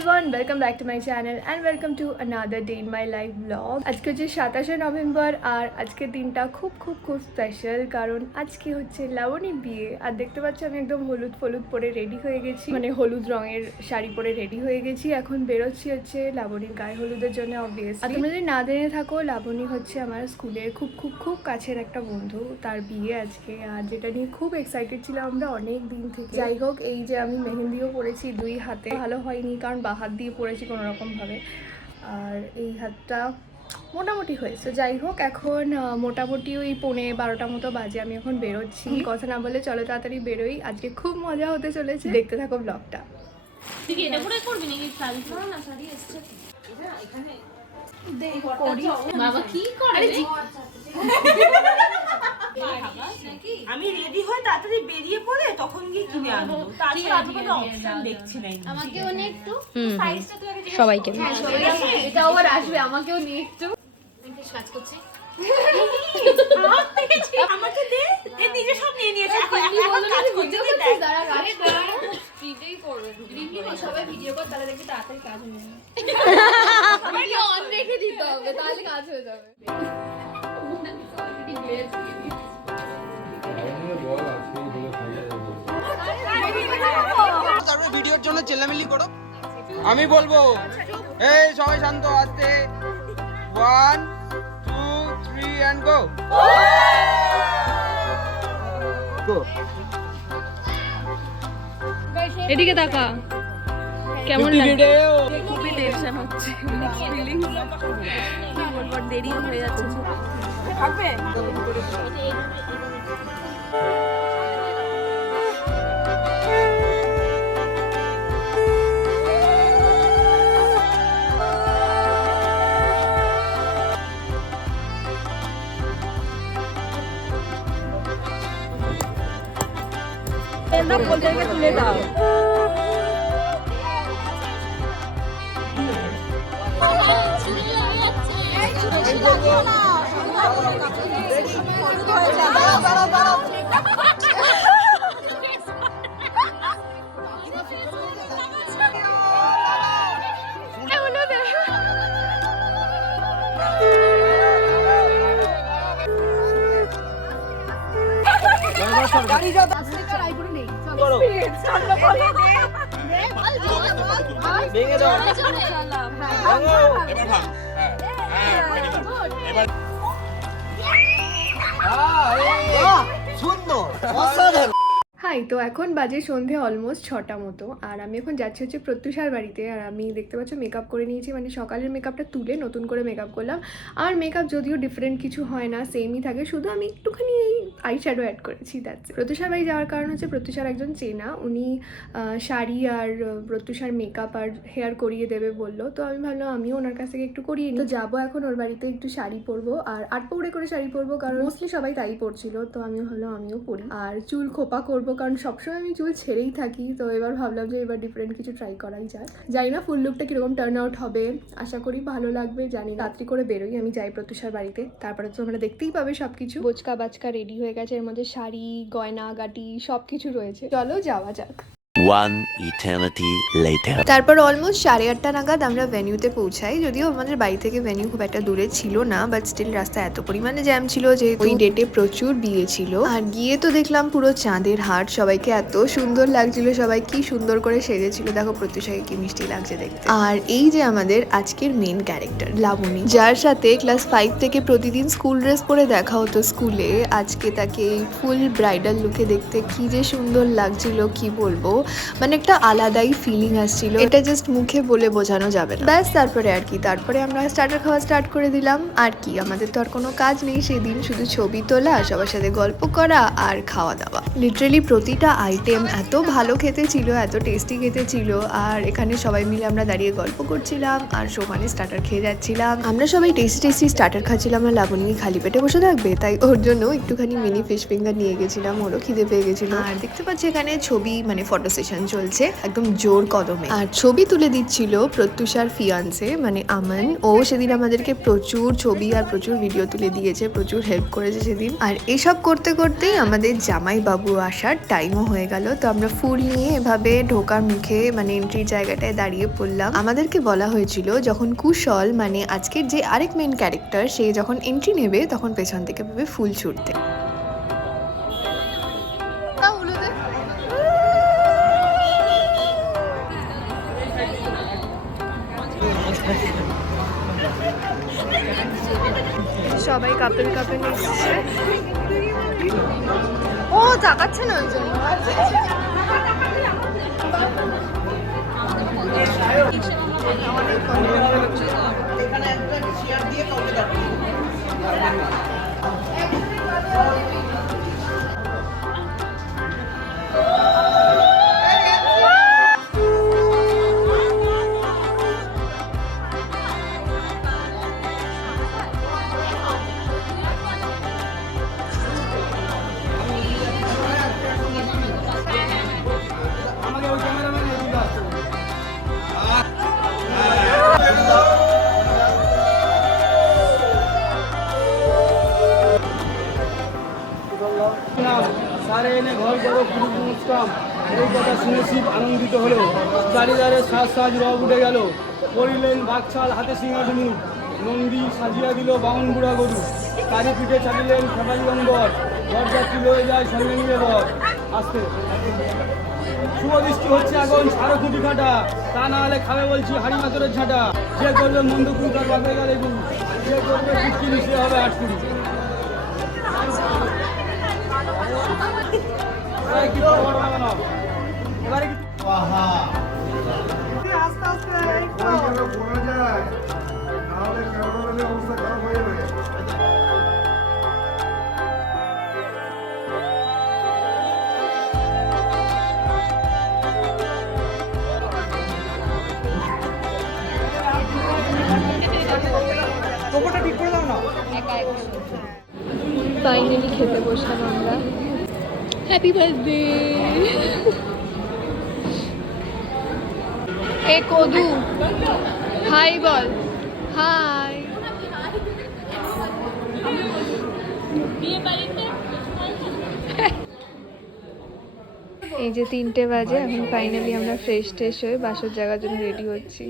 everyone, welcome back to my channel and welcome to another day in my life vlog. আজকে হচ্ছে 27শে November আর আজকের দিনটা খুব special কারণ আজকে হচ্ছে লাবণীর বিয়ে। আর দেখতে পাচ্ছ আমি একদম হলুদ পরে রেডি হয়ে গেছি, মানে হলুদ রঙের শাড়ি পরে রেডি হয়ে গেছি। এখন বেরোচ্ছি হচ্ছে লাবণীর গায়ে হলুদের জন্য অবভিয়াসলি। আর তোমরা যদি না জেনে থাকো, লাবণী হচ্ছে আমার স্কুলের খুব কাছের একটা বন্ধু। তার বিয়ে আজকে, আর যেটা নিয়ে খুব এক্সাইটেড ছিলাম আমরা অনেক দিন থেকে। যাই হোক, এই যে আমি মেহেন্দিও পরেছি দুই হাতে, ভালো হয়নি কারণ বা হাত দিয়ে পরেছি কোনো রকম ভাবে, আর এই হাতটা মোটামুটি হয়েছে। যাই হোক, এখন মোটামুটি ওই 11:30 মতো বাজে। আমি এখন বেরোচ্ছি, কথা না বলে চলো তাড়াতাড়ি বেরোই। আজকে খুব মজা হতে চলেছে, দেখতে থাকো ব্লগটা। আমি রেডি হয়ে তাড়াতাড়ি বেরিয়ে পড়ে তখন গিয়ে কিনে আনবো। তাছাড়া অপশন দেখছি না। আমাকেও নিয়ে একটু সাইজটা তুই আগে সবাইকে এটা আবার আসবে, আমাকেও নিয়ে একটু কাজ করছে। আমাকে দে, এ নিজে সব নিয়ে নিয়েছে। এখন কাজ করতে দেখ। দাঁড়া ফ্রিতেই করবে। সবাই ভিডিও কর, তাহলে দেখবি তাড়াতাড়ি কাজ হয়ে যাবে। ভিডিও অন রেখে দিতে হবে, তাহলে কাজ হয়ে যাবে। তারপরে ভিডিওর জন্য চেল্লামিল্লি করো। আমি বলবো, এই সবাই শান্ত, আস্তে। 1 2 3 এন্ড গো। এদিকে তাকা, কেমন লাগছে? খুবই টেনশন হচ্ছে, ফিলিংস কি বলবো, দেরি হয়ে যাচ্ছে। থাকবে তুলে দাও। ভেঙে দাও। সুন্দর। হাই, তো এখন বাজে সন্ধে অলমোস্ট 6টা মতো, আর আমি এখন যাচ্ছি হচ্ছে প্রত্যুষার বাড়িতে। আর আমি দেখতে পাচ্ছ মেকআপ করে নিয়েছি, মানে সকালের মেকআপটা তুলে নতুন করে মেকআপ করলাম। আর মেকআপ যদিও ডিফারেন্ট কিছু হয় না, সেমই থাকে, শুধু আমি একটুখানি আই শ্যাডো অ্যাড করেছি, দ্যাটস ইট। প্রত্যুষার বাড়ি যাওয়ার কারণ হচ্ছে প্রত্যুষার একজন চেনা, উনি শাড়ি আর প্রত্যুষার মেকআপ আর হেয়ার করিয়ে দেবে বললো। তো আমি ভাবলাম আমিও ওনার কাছ থেকে একটু করিয়ে নিই। তো যাবো এখন ওর বাড়িতে, একটু শাড়ি পরবো আর আটপৌড়ে করে শাড়ি পরবো, কারণ মোস্টলি সবাই তাই পরছিল। তো আমি ভাবলাম আমিও পরি, আর চুল খোপা করবো কারণ সবসময় আমি চুল ছেড়েই থাকি। তো এবার ভাবলাম যে এবার ডিফারেন্ট কিছু ট্রাই করাই যায়। জানি না ফুল লুকটা কিরকম টার্ন আউট হবে, আশা করি ভালো লাগবে। জানি রাত্রি করে বেরোই, আমি যাই প্রত্যুষার বাড়িতে, তারপরে তো তোমরা দেখতেই পাবে সবকিছু। বোচকা বাচকা রেডি হয়ে গেছে, এর মধ্যে শাড়ি গয়না গাটি সবকিছু রয়েছে। চলো যাওয়া যাক। One eternity later. তারপর অলমোস্ট 8:30 নাগাদ আমরা ভেনিউতে পৌঁছাই। যদিও আমাদের বাড়ি থেকে ভেনিউ খুব একটা দূরে ছিল না, বাট স্টিল রাস্তা এত পরিমাণে জ্যাম ছিল যে ওই ডেটে প্রচুর বিয়ে ছিল। আর গিয়ে তো দেখলাম পুরো চাঁদের হাট, সবাইকে এত সুন্দর লাগছিল, সবাই কি সুন্দর করে সেজেছিল। দেখো প্রত্যুষাকে কি মিষ্টি লাগছে দেখতে। আর এই যে আমাদের আজকের মেন ক্যারেক্টার লাবণী, যার সাথে ক্লাস 5 থেকে প্রতিদিন স্কুল ড্রেস পরে দেখা হতো স্কুলে, আজকে তাকে ফুল ব্রাইডাল লুকে দেখতে কি যে সুন্দর লাগছিল কি বলবো, মানে একটা আলাদাই ফিলিং আসছিল, এটা জাস্ট মুখে বলে বোঝানো যাবে না। ব্যাস তারপরে আর কি, তারপরে আমরা স্টার্টার খাওয়া স্টার্ট করে দিলাম। আর কি, আমাদের তো আর কোনো কাজ নেই সেদিন, শুধু ছবি তোলা, সবার সাথে গল্প করা আর খাওয়া দাওয়া। লিটারেলি প্রতিটা আইটেম এত ভালো খেতে ছিল, এত টেস্টি খেতে ছিল। আর এখানে সবাই মিলে আমরা দাঁড়িয়ে গল্প করছিলাম আর সোফানে স্টার্টার খেয়ে যাচ্ছিলাম। আমরা সবাই টেস্টি স্টার্টার খাচ্ছিলাম, আর লাবণী খালি পেটে বসে থাকবে, তাই ওর জন্য একটুখানি মিনি ফিশ ফিঙ্গার নিয়ে গেছিলাম, ওরও খিদে পেয়ে গেছিল। আর দেখতে পাচ্ছি এখানে ছবি, মানে ফটো কনভারসেশন চলছে একদম জোর কদমে। আর ছবি তুলে দিচ্ছিল প্রত্যুষার ফিয়ান্সে মানে আমান। ও সেদিন আমাদেরকে প্রচুর ছবি আর প্রচুর ভিডিও তুলে দিয়েছে, প্রচুর হেল্প করেছে সেদিন। আর এসব করতে করতেই আমাদের জামাই বাবু আসার টাইমও হয়ে গেল। তো আমরা ফুল নিয়ে এভাবে ঢোকার মুখে মানে এন্ট্রির জায়গাটায় দাঁড়িয়ে পড়লাম। আমাদেরকে বলা হয়েছিল যখন কুশল মানে আজকের যে আরেক মেন ক্যারেক্টার সে যখন এন্ট্রি নেবে তখন পেছন থেকে ভাবে ফুল ছুটতে। সবাই কাপেল কাপেল এসছে। ও তাকাচ্ছে না ওই জন্য। সারে এনে ঘর করো পুরুষকাম এই কথা শুনে শিব আনন্দিত হলো। চারিদারে সাজ সাজ রব উঠে গেল। করিলেন বাকছাল হাতে সিংহাসন মুখ। নন্দী সাজিয়া দিল বাউন বুড়া গরু। তারি পিঠে চালিলেন খেপালি অম্বর। বরযাত্রী লয়ে যায় সঙ্গে নিয়ে বর। আসতে শুভ দৃষ্টি হচ্ছে এখন সারো খুঁটি কাটা। তা না হলে খাবে বলছি হাড়ি মাতরের ঝাঁটা। যে করবে মন্দকুল তার বাপে গেলে গুরু। যে করবে কুটকিনি সে হবে আটকুড়ি। ফাইনালি খেতে বসলাম আমরা। Happy birthday. এ কদু হাই বল। হাই। এই যে 3টে বাজে, এখন ফাইনালি আমরা ফ্রেশ ট্রেশ হয়ে বাসর জায়গার জন্য রেডি হচ্ছি।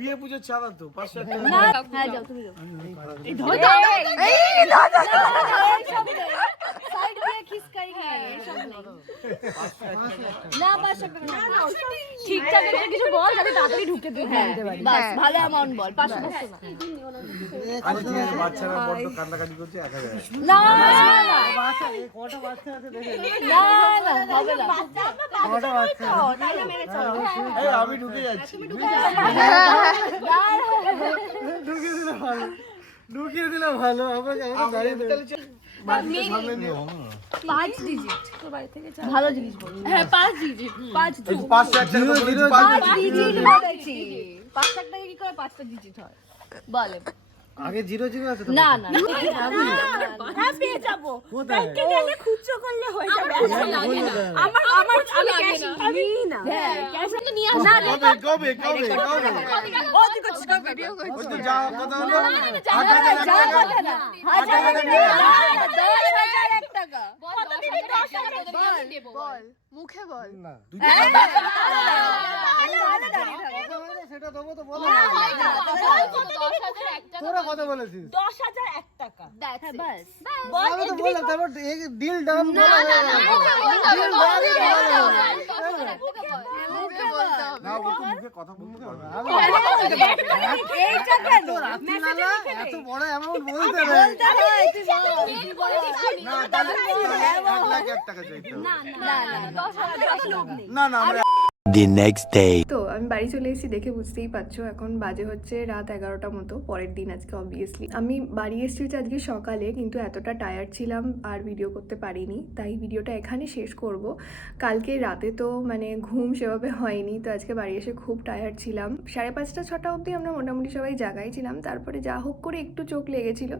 বিয়ে পুজোর চাঁদা তো 500 টাকা। ঠিকঠাক একটা কিছু বল যাতে তাড়াতাড়ি ঢুকে দিতে পারি। বাস ভালো অ্যামাউন্ট বল। 500 বাচ্চারা বড্ড কান্নাকাটি করছে একা যায়। না বাচ্চা এই কটা বাচ্চা আছে দেখে। না না হবে না। কটা বাচ্চা এই আমি ঢুকে যাচ্ছি। ঢুকিয়ে দিলে ভালো। আমরা দাঁড়িয়ে দাঁড়িয়ে 5 ডিজিট তোর বাড়ি থেকে ভালো জিনিস বল। হ্যাঁ 5 ডিজিট 5 ডিজিট 5 টাকা বলেছি 5 ডিজিট বলেছি। 5 টাকা কি করে 5টা ডিজিট হয় বলে। আগে 00 আছে তো। না না হ্যাঁ পেয়ে যাব। ব্যাংকে গেলে খুচরো করলে হয়ে যাবে। আমার আমি ক্যাশ আমি না। হ্যাঁ ক্যাশ নিয়ে আস। না কবে ও তুই করছিস ভিডিও করছিস। ওই তো যা কথা হলো যা কথা না 1000 টাকা কত দিবি 10,000 বল মুখে বল। না সেটা দেবো তো বলো। তোরা কত বলেছিস? 10,000 টাকা। হ্যাঁ বাস আমি তো বললাম তারপর ডিল ডান বলা না ও তো মুখে কথা বলতে পারবে। এইটা কেন মেসেজে লিখে এত বড় অ্যামাউন্ট বলতে রে। না তাহলে 1 লাখ 1 টাকা চাইতে হবে। না 10,000 লোক নেই। না আমরা The next day. তো আমি বাড়ি চলে এসেছি, দেখে বুঝতেই পারছো এখন বাজে হচ্ছে রাত 11টা মতো, পরের দিন আজকে অবভিয়াসলি। আমি বাড়ি এসেছি হচ্ছে আজকে সকালে, কিন্তু এতটা টায়ার্ড ছিলাম আর ভিডিও করতে পারিনি, তাই ভিডিওটা এখানে শেষ করব। কালকে রাতে তো মানে ঘুম সেভাবে হয়নি, তো আজকে বাড়ি এসে খুব টায়ার্ড ছিলাম। 5:30 6টা অবধি আমরা মোটামুটি সবাই জাগাই ছিলাম, তারপরে যা হোক করে একটু চোখ লেগেছিল,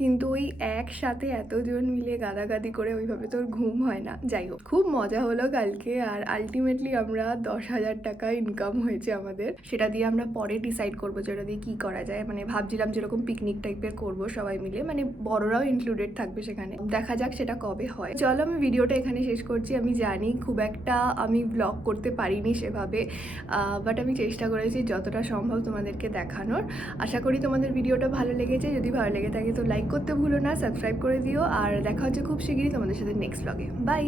কিন্তু ওই একসাথে এতজন মিলে গাদাগাদি করে ওইভাবে তোর ঘুম হয় না। যাই হোক, খুব মজা হলো কালকে, আর আলটিমেটলি আমরা 10,000 টাকা ইনকাম হয়েছে আমাদের। সেটা দিয়ে আমরা পরে ডিসাইড করবো যে ওটা দিয়ে কী করা যায়। মানে ভাবছিলাম যেরকম পিকনিক টাইপের করব সবাই মিলে, মানে বড়রাও ইনক্লুডেড থাকবে সেখানে, দেখা যাক সেটা কবে হয়। চলো আমি ভিডিওটা এখানে শেষ করছি। আমি জানি খুব একটা আমি ব্লগ করতে পারিনি সেভাবে, বাট আমি চেষ্টা করেছি যতটা সম্ভব তোমাদেরকে দেখানোর। আশা করি তোমাদের ভিডিওটা ভালো লেগেছে। যদি ভালো লেগে থাকে তো লাইক করতে ভুলো না, সাবস্ক্রাইব করে দিও, আর দেখা হচ্ছে খুব শিগগিরই তোমাদের সাথে নেক্সট ব্লগে। বাই।